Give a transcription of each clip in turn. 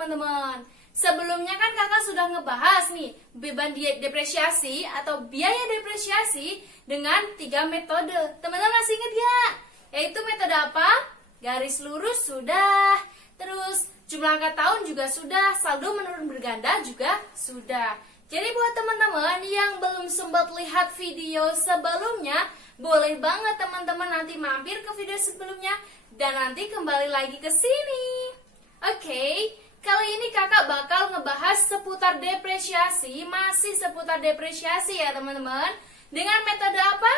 teman-teman. Sebelumnya kan kakak sudah ngebahas nih beban depresiasi atau biaya depresiasi dengan 3 metode. Teman-teman masih ingat ya? Yaitu metode apa? Garis lurus sudah. Terus jumlah angka tahun juga sudah. Saldo menurun berganda juga sudah. Jadi buat teman-teman yang belum sempat lihat video sebelumnya, boleh banget teman-teman nanti mampir ke video sebelumnya dan nanti kembali lagi ke sini. Oke. Kali ini kakak bakal ngebahas seputar depresiasi, masih seputar depresiasi ya teman-teman. Dengan metode apa?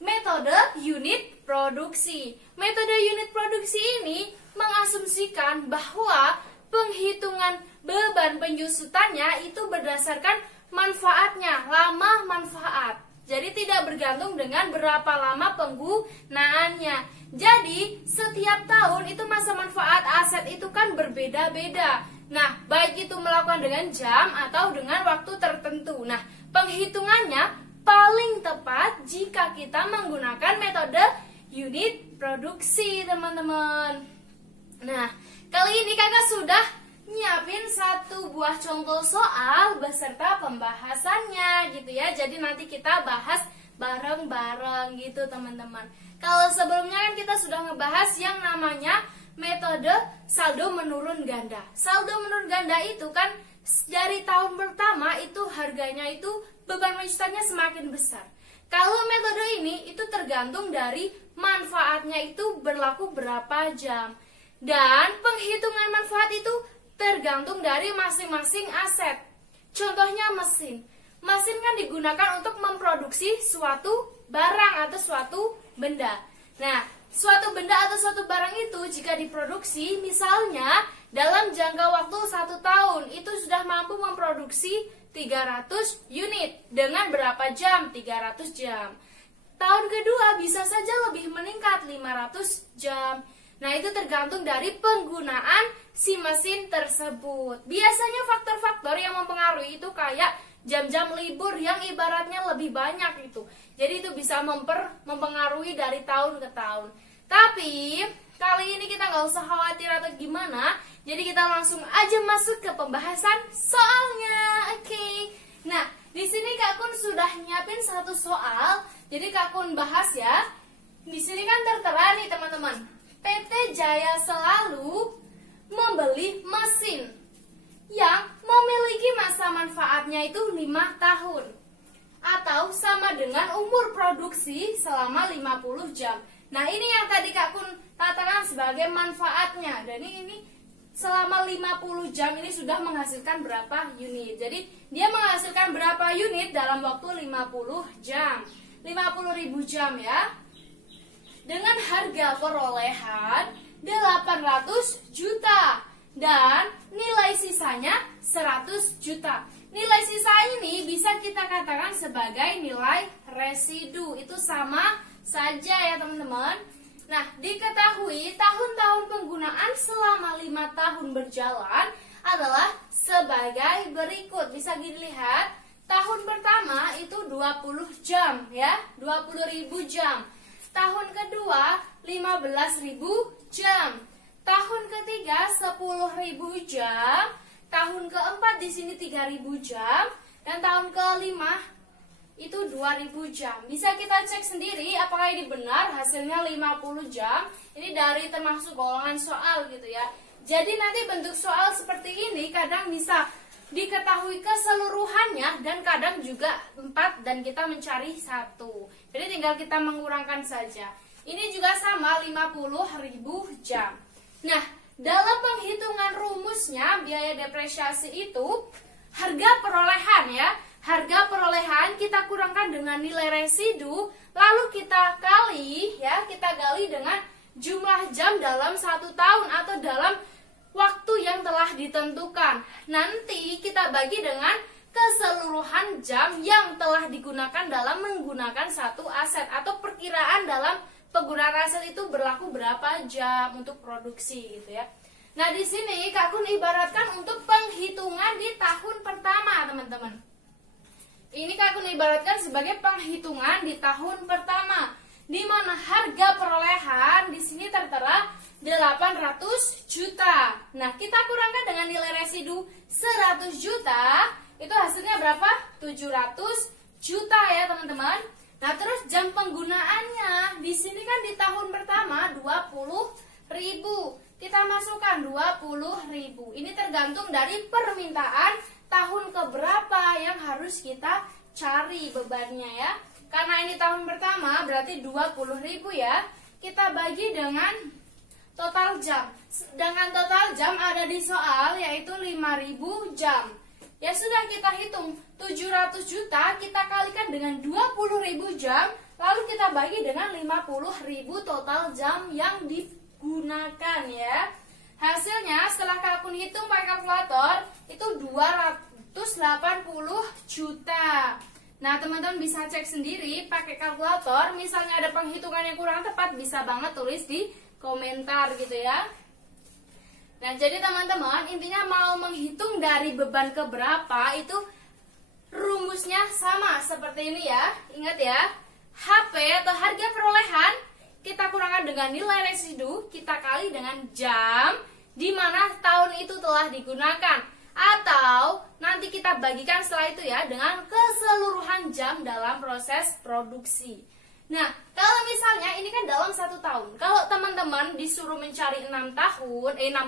Metode unit produksi. Metode unit produksi ini mengasumsikan bahwa penghitungan beban penyusutannya itu berdasarkan manfaatnya, lama manfaat. Jadi tidak bergantung dengan berapa lama penggunaannya. Jadi setiap tahun itu masa manfaat aset itu kan berbeda-beda. Nah, baik itu melakukan dengan jam atau dengan waktu tertentu. Nah, penghitungannya paling tepat jika kita menggunakan metode unit produksi, teman-teman. Nah, kali ini kakak sudah nyiapin satu buah contoh soal beserta pembahasannya gitu ya. Jadi nanti kita bahas bareng-bareng gitu teman-teman. Kalau sebelumnya kan kita sudah ngebahas yang namanya metode saldo menurun ganda. Saldo menurun ganda itu kan dari tahun pertama itu harganya itu beban penyusutannya semakin besar. Kalau metode ini itu tergantung dari manfaatnya itu berlaku berapa jam. Dan penghitungan manfaat itu tergantung dari masing-masing aset. Contohnya mesin. Mesin kan digunakan untuk memproduksi suatu barang atau suatu benda. Nah, suatu benda atau suatu barang itu jika diproduksi, misalnya dalam jangka waktu 1 tahun, itu sudah mampu memproduksi 300 unit. Dengan berapa jam? 300 jam. Tahun kedua bisa saja lebih meningkat 500 jam. Nah, itu tergantung dari penggunaan si mesin tersebut. Biasanya faktor-faktor yang mempengaruhi itu kayak jam-jam libur yang ibaratnya lebih banyak itu. Jadi itu bisa mempengaruhi dari tahun ke tahun. Tapi kali ini kita nggak usah khawatir atau gimana. Jadi kita langsung aja masuk ke pembahasan soalnya. Oke. Nah, di sini Kak Kun sudah nyiapin satu soal. Jadi Kak Kun bahas ya. Di sini kan tertera nih teman-teman. PT Jaya Selalu membeli mesin yang memiliki masa manfaatnya itu 5 tahun atau sama dengan umur produksi selama 50 jam. Nah, ini yang tadi Kak Kun katakan sebagai manfaatnya. Dan ini selama 50 jam ini sudah menghasilkan berapa unit. Jadi, dia menghasilkan berapa unit dalam waktu 50 jam. 50.000 jam ya. Dengan harga perolehan 800 juta. Dan nilai sisanya 100 juta. Nilai sisa ini bisa kita katakan sebagai nilai residu. Itu sama saja ya teman-teman. Nah, diketahui tahun-tahun penggunaan selama 5 tahun berjalan adalah sebagai berikut. Bisa dilihat, tahun pertama itu 20 jam ya, 20.000 jam. Tahun kedua 15.000 jam. Tahun ketiga 10.000 jam, tahun keempat di sini 3.000 jam, dan tahun kelima itu 2.000 jam. Bisa kita cek sendiri apakah ini benar hasilnya 50 jam. Ini dari termasuk golongan soal gitu ya. Jadi nanti bentuk soal seperti ini kadang bisa diketahui keseluruhannya dan kadang juga 4 dan kita mencari 1. Jadi tinggal kita mengurangkan saja. Ini juga sama 50.000 jam. Nah, dalam penghitungan rumusnya biaya depresiasi itu harga perolehan ya. Harga perolehan kita kurangkan dengan nilai residu, lalu kita kali ya, kita gali dengan jumlah jam dalam 1 tahun atau dalam waktu yang telah ditentukan. Nanti kita bagi dengan keseluruhan jam yang telah digunakan dalam menggunakan satu aset atau perkiraan dalam penggunaan aset itu berlaku berapa jam untuk produksi gitu ya. Nah, di sini Kak Kun ibaratkan untuk penghitungan di tahun pertama, teman-teman. Ini Kak Kun ibaratkan sebagai penghitungan di tahun pertama, di mana harga perolehan di sini tertera 800 juta. Nah, kita kurangkan dengan nilai residu 100 juta, itu hasilnya berapa? 700 juta ya teman-teman. Nah, terus jam penggunaannya di sini kan di tahun pertama 20.000. Kita masukkan 20.000. Ini tergantung dari permintaan tahun keberapa yang harus kita cari bebannya ya. Karena ini tahun pertama berarti 20.000 ya. Kita bagi dengan total jam. Sedangkan total jam ada di soal yaitu 5.000 jam. Ya sudah, kita hitung 700 juta kita kalikan dengan 20.000 jam, lalu kita bagi dengan 50.000 total jam yang digunakan ya. Hasilnya setelah kakun hitung pakai kalkulator itu 280 juta. Nah, teman-teman bisa cek sendiri pakai kalkulator. Misalnya ada penghitungan yang kurang tepat, bisa banget tulis di komentar gitu ya. Nah, jadi teman-teman, intinya mau menghitung dari beban ke berapa itu rumusnya sama seperti ini ya. Ingat ya, HP atau harga perolehan kita kurangkan dengan nilai residu, kita kali dengan jam di mana tahun itu telah digunakan. Atau nanti kita bagikan setelah itu ya dengan keseluruhan jam dalam proses produksi. Nah, kalau misalnya ini kan dalam 1 tahun. Kalau teman-teman disuruh mencari 6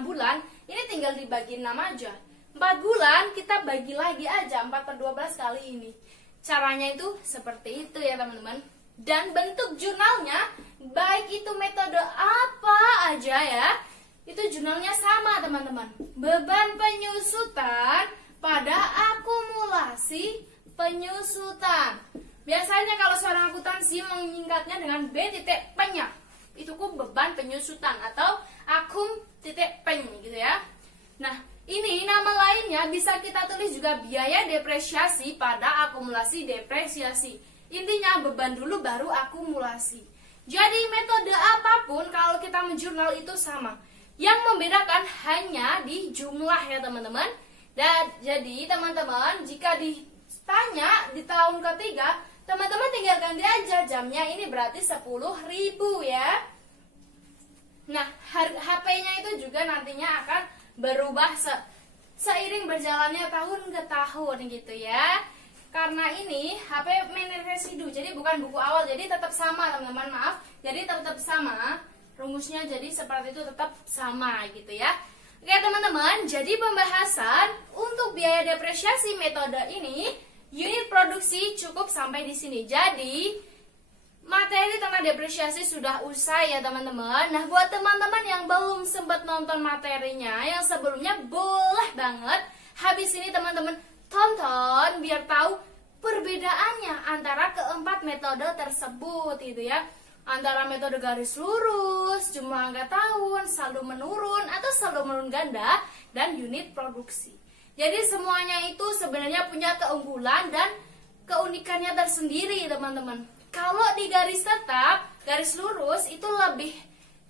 bulan, ini tinggal dibagi 6 aja. 4 bulan kita bagi lagi aja 4/12 kali ini. Caranya itu seperti itu ya teman-teman. Dan bentuk jurnalnya, baik itu metode apa aja ya, itu jurnalnya sama teman-teman. Beban penyusutan pada akumulasi penyusutan. Biasanya kalau seorang akuntansi menyingkatnya dengan B.P-nya, itu beban penyusutan atau akum.P gitu ya. Nah, ini nama lainnya bisa kita tulis juga biaya depresiasi pada akumulasi depresiasi. Intinya beban dulu baru akumulasi. Jadi metode apapun kalau kita menjurnal itu sama. Yang membedakan hanya di jumlah ya teman-teman. Dan jadi teman-teman jika ditanya di tahun ketiga, teman-teman tinggal ganti aja jamnya, ini berarti 10.000 ya. Nah, HP-nya itu juga nantinya akan berubah seiring berjalannya tahun ke tahun gitu ya. Karena ini HP main residu, jadi bukan buku awal, jadi tetap sama teman-teman, maaf. Jadi tetap sama, rumusnya jadi seperti itu tetap sama gitu ya. Oke teman-teman, jadi pembahasan untuk biaya depresiasi metode ini unit produksi cukup sampai di sini. Jadi materi tentang depresiasi sudah usai ya teman-teman. Nah, buat teman-teman yang belum sempat nonton materinya yang sebelumnya, boleh banget habis ini teman-teman tonton biar tahu perbedaannya antara keempat metode tersebut gitu ya. Antara metode garis lurus, jumlah angka tahun, saldo menurun atau saldo menurun ganda, dan unit produksi. Jadi semuanya itu sebenarnya punya keunggulan dan keunikannya tersendiri teman-teman. Kalau di garis tetap, garis lurus itu lebih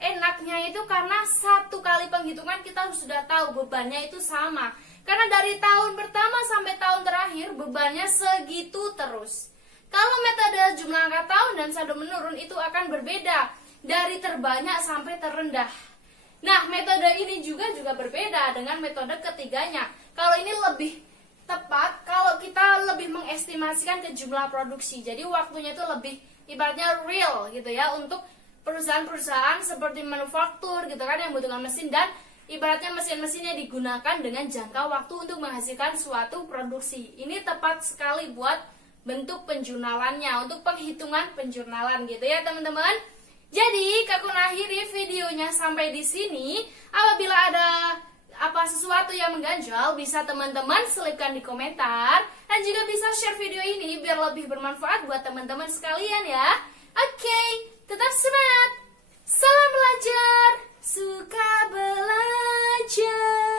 enaknya itu karena satu kali penghitungan kita sudah tahu bebannya itu sama. Karena dari tahun pertama sampai tahun terakhir bebannya segitu terus. Kalau metode jumlah angka tahun dan saldo menurun itu akan berbeda dari terbanyak sampai terendah. Nah, metode ini juga berbeda dengan metode ketiganya. Kalau ini lebih tepat kalau kita lebih mengestimasikan ke jumlah produksi. Jadi waktunya itu lebih ibaratnya real gitu ya untuk perusahaan-perusahaan seperti manufaktur gitu kan yang membutuhkan mesin, dan ibaratnya mesin-mesinnya digunakan dengan jangka waktu untuk menghasilkan suatu produksi. Ini tepat sekali buat bentuk penjurnalannya, untuk penghitungan penjurnalan gitu ya teman-teman. Jadi, Kakun akhiri videonya sampai di sini. Apabila ada sesuatu yang mengganjal, bisa teman-teman selipkan di komentar. Dan juga bisa share video ini biar lebih bermanfaat buat teman-teman sekalian ya. Oke, tetap semangat. Salam belajar, suka belajar.